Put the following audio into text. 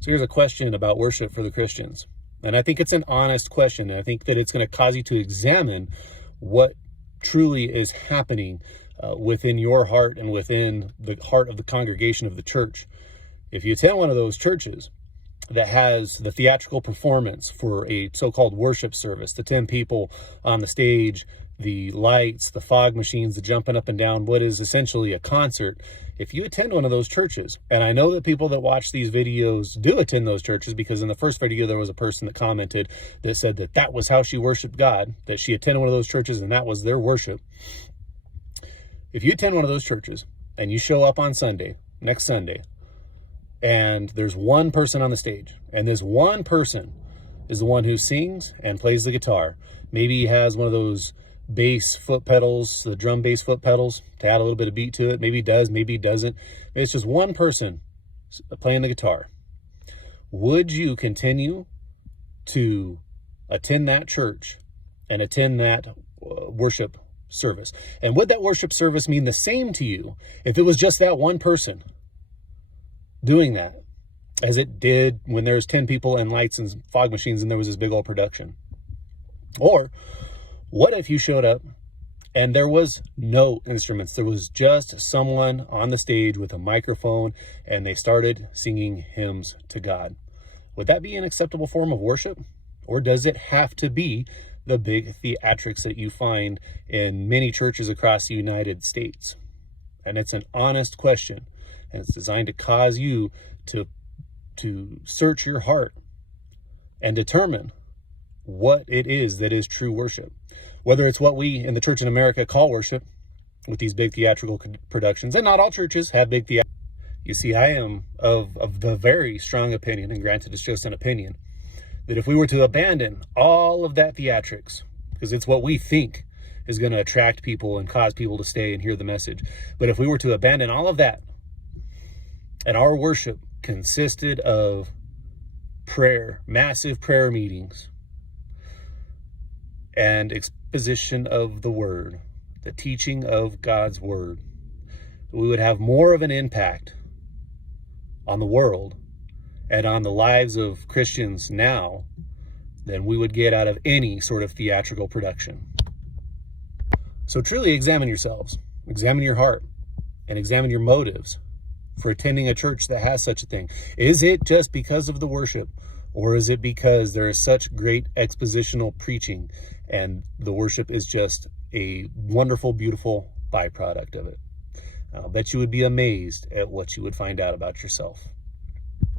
So here's a question about worship for the Christians. And I think it's an honest question. And I think that it's going to cause you to examine what truly is happening within your heart and within the heart of the congregation of the church. If you attend one of those churches that has the theatrical performance for a so-called worship service, the 10 people on the stage, the lights, the fog machines, the jumping up and down, what is essentially a concert. If you attend one of those churches, and I know that people that watch these videos do attend those churches, because in the first video, there was a person that commented that said that that was how she worshiped God, that she attended one of those churches and that was their worship. If you attend one of those churches and you show up on Sunday, next Sunday, and there's one person on the stage, and this one person is the one who sings and plays the guitar. Maybe he has one of those bass foot pedals, the drum bass foot pedals, to add a little bit of beat to it. Maybe he does, maybe he doesn't. It's just one person playing the guitar. Would you continue to attend that church and attend that worship service? And would that worship service mean the same to you if it was just that one person doing that, as it did when there was 10 people and lights and fog machines and there was this big old production? Or what if you showed up and there was no instruments? There was just someone on the stage with a microphone and they started singing hymns to God. Would that be an acceptable form of worship? Or does it have to be the big theatrics that you find in many churches across the United States? And it's an honest question, and it's designed to cause you to search your heart and determine what it is that is true worship. Whether it's what we in the church in America call worship, with these big theatrical productions, and not all churches have big theatrical. You see, I am of the very strong opinion, and granted it's just an opinion, that if we were to abandon all of that theatrics, because it's what we think is going to attract people and cause people to stay and hear the message, but if we were to abandon all of that, and our worship consisted of prayer, massive prayer meetings, and exposition of the word, the teaching of God's word, we would have more of an impact on the world and on the lives of Christians now than we would get out of any sort of theatrical production. So truly examine yourselves, examine your heart, and examine your motives for attending a church that has such a thing. Is it just because of the worship, or is it because there is such great expositional preaching and the worship is just a wonderful, beautiful byproduct of it? I'll bet you would be amazed at what you would find out about yourself.